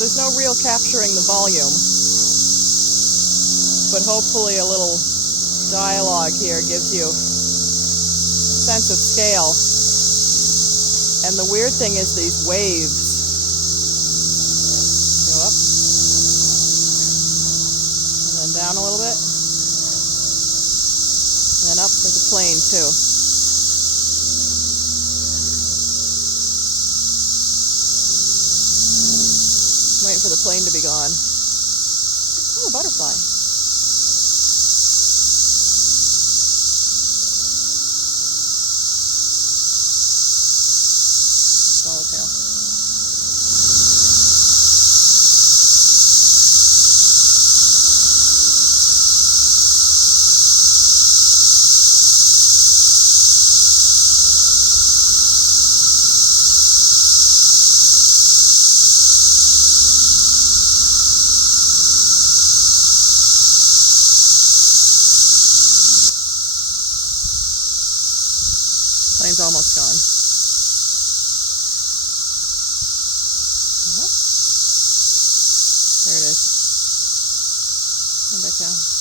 there's no real capturing the volume, but hopefully a little dialogue here gives you a sense of scale. And the weird thing is these waves go up and then down a little bit, and then up. There's a plane too. I'm waiting for the plane to be gone. Oh, a butterfly. Swallowtail. Plane's almost gone. There it is. Come back down.